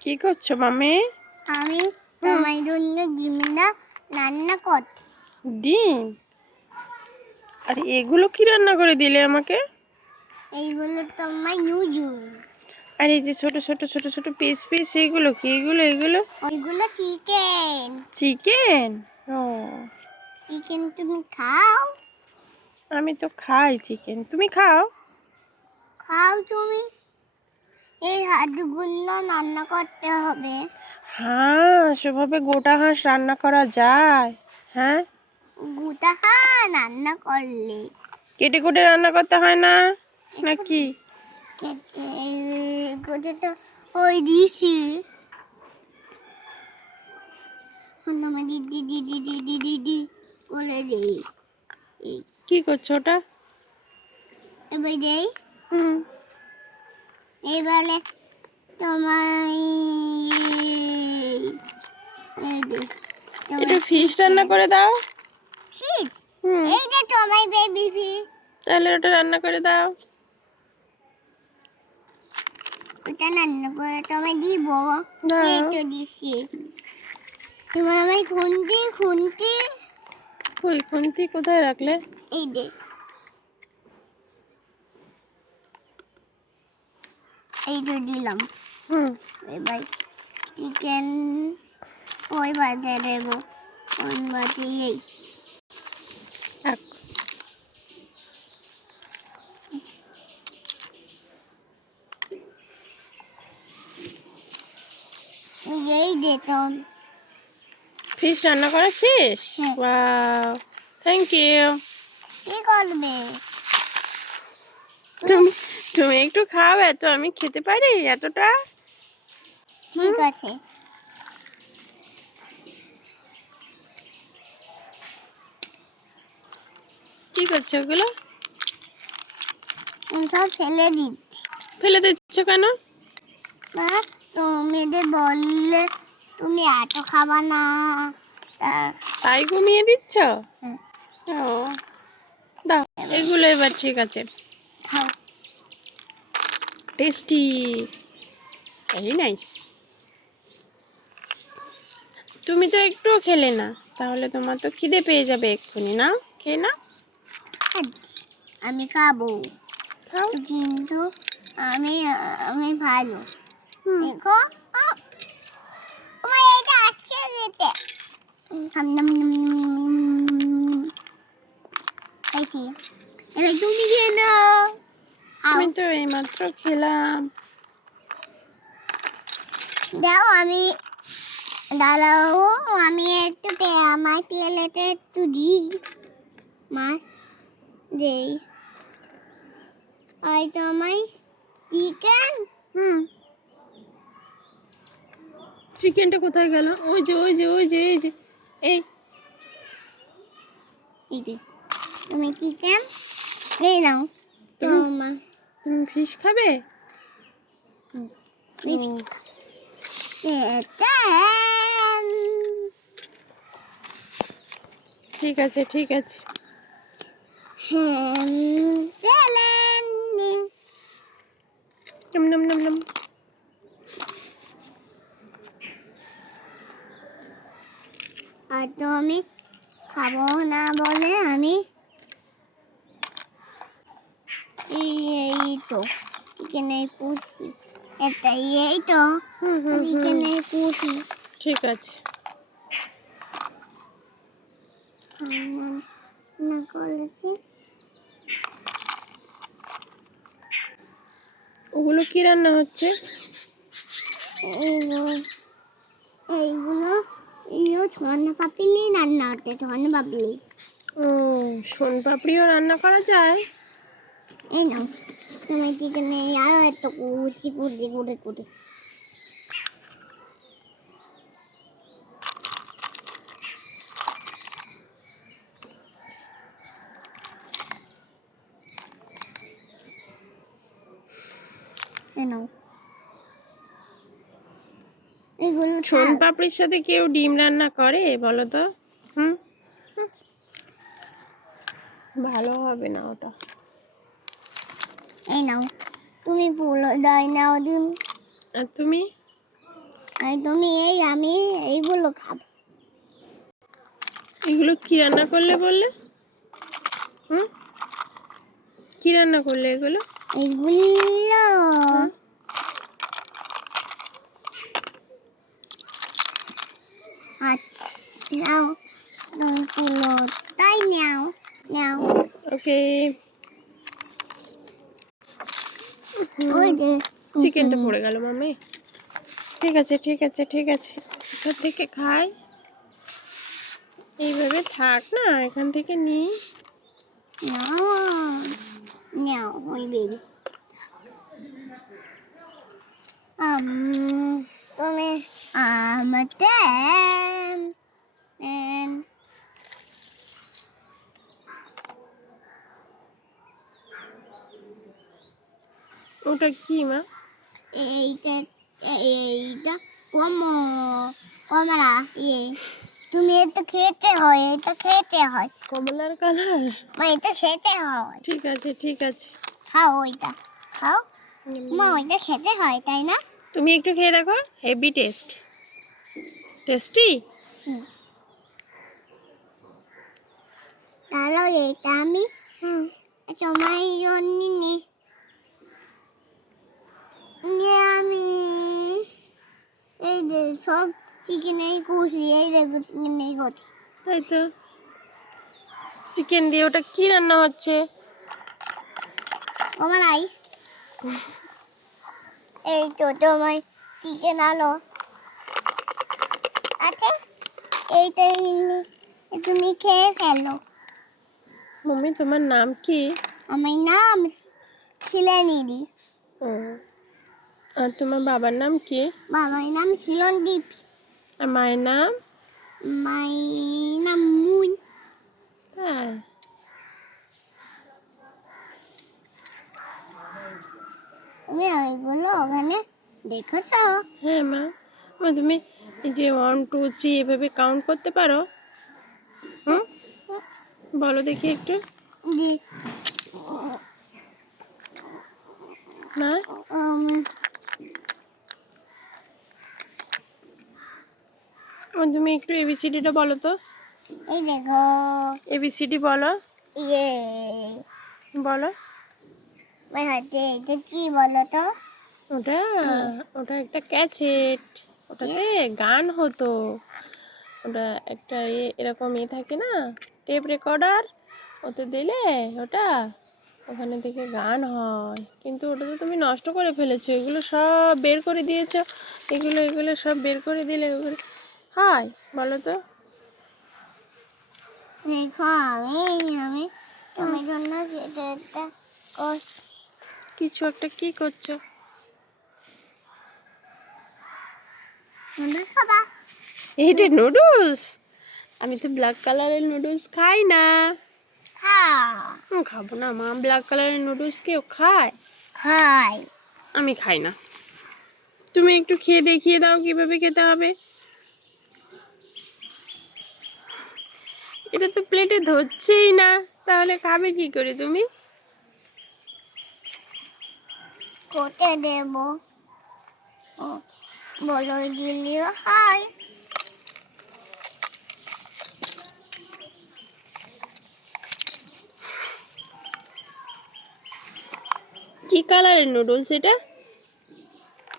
কি করছো মামি? আমি তোমার জন্য ডিমটা রান্না করছি। ডিম? আর এগুলো কি রান্না করে দিলে আমাকে? এইগুলো তোমার নুডল। আর এই যে ছোট ছোট ছোট ছোট পিস পিস এগুলো কি? এগুলো ওইগুলো চিকেন। চিকেন? ও, চিকেন তুমি খাও? আমি তো খাই চিকেন। তুমি খাও? খাও তুমি? এই হাঁসগুলো রান্না করতে হবে। হাঁস? ওভাবে গোটা হাঁস রান্না করা যায়? হ্যাঁ, গোটা রান্না করলে কেটে কুটে রান্না করতে হয় না নাকি? গোটাটা ওই দিছি আমি দিদি দিদি দিদি দিদি করে দিই। কি করছো ওটা? এবার দেই। হুম, এবারে তোমার একটু ফিশ রান্না করে দাও। ফিশ? হুম, এইটা তোমার বেবি ফিশ। তাহলে ওটা রান্না করে দাও। ওটা রান্না করে তোমায় দিব। দাও। এই তো দিছি। তোমার আমায় খুন্তি খুন্তি কই খুন্তি কোথায় রাখলে? এই দে। এই তো দিলাম। হুম, এবার চিকেন ওই বাটিতে দেবো। কোন বাটি? এই এক। এই দিতাম। ফিশ রান্না করা শেষ? হ্যাঁ। Wow, thank you. কি করবে? তুমি তুমি একটু খাও, এত আমি খেতে পারি এতটা? ঠিক আছে। কি করছো ওগুলো? সব ফেলে দিচ্ছি। ফেলে দিচ্ছ কেন? মা, মেয়েদের বললে তুমি এত খাবা না। তাই কমিয়ে দিচ্ছ? হুম। ও, দাও এগুলো এবার ঠিক আছে। খাও। Tasty, very nice. তুমি তো একটুও খেলে না, তাহলে তোমার তো খিদে পেয়ে যাবে এক্ষুনি। না খেয়ে না? আমি খাবো খাও। কিন্তু আমি আমি ভালো হুম, দেখো। আমার এটা আজকে যেতে খাইছি। এবার তুমি খেয়ে নাও। আমি তো এইমাত্র খেলাম। দাও আমি দাঁড়াও, আমি একটু আমার প্লেটে একটু দিই মাছ দেই। আর তোমার চিকেন? হুম, চিকেনটা কোথায় গেল? ওই যে ওই যে ওই যে এই যে এই। এই যে তুমি চিকেন এই নাও। তুমি তোমার তুমি ফিশ খাবে? ঠিক আছে ঠিক আছে। নম নম নম নম। আর তো আমি খাবো না বলে আমি এই তো চিকেনের পুষি। এটা এই তো হুম হুম হুম, চিকেনের পুষি। ঠিক আছে। না করেছি। ওগুলো কি রান্না হচ্ছে? এইগুলো এইগুলো ছন্ন পাপড়ি রান্না হচ্ছে। ছন্ন পাপড়ি। ও, শোন পাপড়িও রান্না করা যায়? এই নাও তোমার চিকেনে আরো একটু কুচি কুচি করে করে। এই নাও এগুলো শোন পাপড়ির সাথে কেউ ডিম রান্না করে বলো তো? হুম, ভালো হবে না ওটা। এই নাও তুমি পুরো দাই নাও ডিম। আর তুমি? আর তুমি আমি এইগুলো খাবো। এগুলো কি রান্না করলে বললে? হুম, কি রান্না করলে এগুলো? এইগুলো হুম? আচ্ছা নাও, তুমি পুরো তাই নাও নাও। ওকে। ওই যে চিকেনটা পড়ে গেল মাম্মি। ঠিক আছে ঠিক আছে ঠিক আছে, এখান থেকে খাই, এইভাবে থাক না, এখান থেকে নিই। নাও নাও ওই বেবি। তুমি আমাদের ওটা কি মা? এইটা এইটা কমলা তুমি এটা খেতে হয়, এটা খেতে হয়, কমলার কালার? এটা খেতে হয়। ঠিক আছে ঠিক আছে। খাও ওইটা, খাও মা, ওইটা খেতে হয় তাই না? তুমি একটু খেয়ে দেখো, হেভি টেস্ট, টেস্টি। তাহলে এটা আমি হুম, তোমার জন্য আমি এই যে সব চিকেনেই কুচি, এই দেখো চিকেনেই কুচি। তাই তো। চিকেন দিয়ে ওটা কি রান্না হচ্ছে? কমলাই এই তো তোমার চিকেন আলো আছে, এইটাই তুমি খেয়ে ফেলো। মাম্মি তোমার নাম কি? আমার নাম শিলানিধি। ও, আর তোমার বাবার নাম কি? বাবার নাম শিলনদীপ। আর মায়ের নাম? মায়ের নাম মুই। হ্যাঁ। তুমি ওইগুলো ওখানে দেখেছ? হ্যাঁ মা। মা তুমি এই যে 1 2 3 এভাবে কাউন্ট করতে পারো? হুম, বলো দেখি একটু। যে না, উম, তুমি একটু এবিসিডিটা বলো তো। এই দেখো এবিসিডি বলো, ইয়ে বলো। আমার হাতে এটা কি বলো তো? ওটা, ওটা একটা ক্যাসেট, ওটাতে গান হতো। ওটা একটা এরকম থাকে না, টেপ রেকর্ডার, ওতে দিলে ওটা ওখানে থেকে গান হয়। কিন্তু ওটা তো তুমি নষ্ট করে ফেলেছো, এগুলো সব বের করে দিয়েছো, এগুলো এগুলো সব বের করে দিলে ওগুলো হয় বলো তো? দেখো আমি তোমার জন্য যেটা একটা কিছু একটা কি করছো? নুডলস খাবা? এইটা নুডলস? আমি তো ব্ল্যাক কালারের নুডলস খাই না। খাও। খাবো না মা, ব্ল্যাক কালারের নুডলস কেউ খায়? খাই। আমি খাই না। তুমি একটু খেয়ে দেখিয়ে দাও কিভাবে খেতে হবে। এটা তো প্লেটে ধরছেই না, তাহলে খাবে কি করে তুমি? কোটে দেব ও, বলো দিলিও হয়। কি কালারের নুডলস এটা?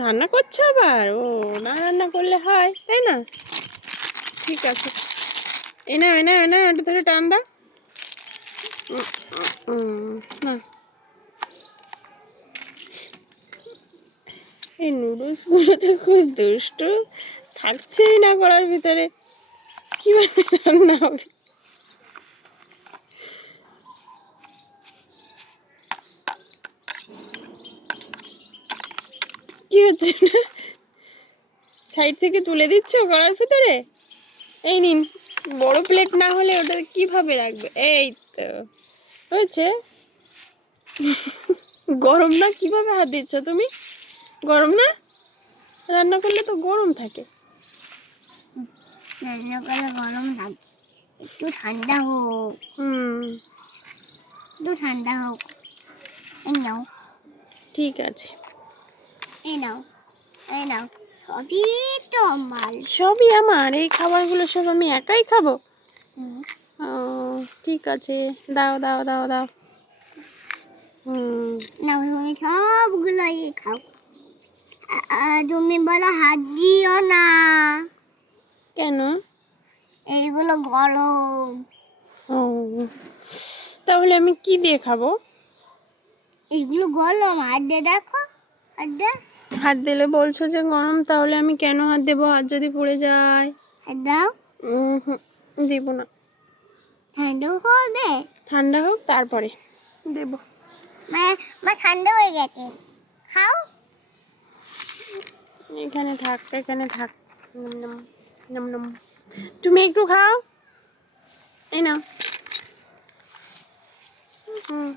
রান্না করছো আবার? ও, না রান্না করলে হয় তাই না? ঠিক আছে, এনা এনা এনা এটা ধরে টান দাও। না, এই নুডলসগুলো তো খুব দুষ্টু, থাকছেই না কড়ার ভিতরে, কিভাবে রান্না হবে? কি হচ্ছে না, সাইড থেকে তুলে দিচ্ছ কড়ার ভিতরে? এই নিন, বড় প্লেট না হলে ওটা কিভাবে রাখবে? এই তো হয়েছে। গরম না, কিভাবে হাত দিচ্ছ তুমি? গরম না? রান্না করলে তো গরম থাকে। রান্না করে গরম থাকে, একটু ঠান্ডা হোক, হুম, একটু ঠান্ডা হোক। এই নাও, ঠিক আছে। এই নাও, এই নাও। সবই তো আমার। সবই আমার, এই খাবারগুলো সব আমি একাই খাবো? হুম। ও ঠিক আছে, দাও দাও দাও দাও। না তুমি সবগুলোই খাও। তুমি বলো হাত দিও না, কেন? এইগুলো গরম। ও তাহলে আমি কি দিয়ে খাবো? এইগুলো গরম, হাত দিয়ে দেখো, হাত দিয়ে, হাত দিলে বলছো যে গরম, তাহলে আমি কেন হাত দেবো? হাত যদি পুড়ে যায়? হাত দাও। হুম, দেবো না। ঠান্ডা হবে। ঠান্ডা হোক তারপরে দেবো। মা ঠান্ডা হয়ে গেছে, খাও। এখানে থাক, এখানে থাক। নম নম নম নম। তুমি একটু খাও, এই নাও। হুম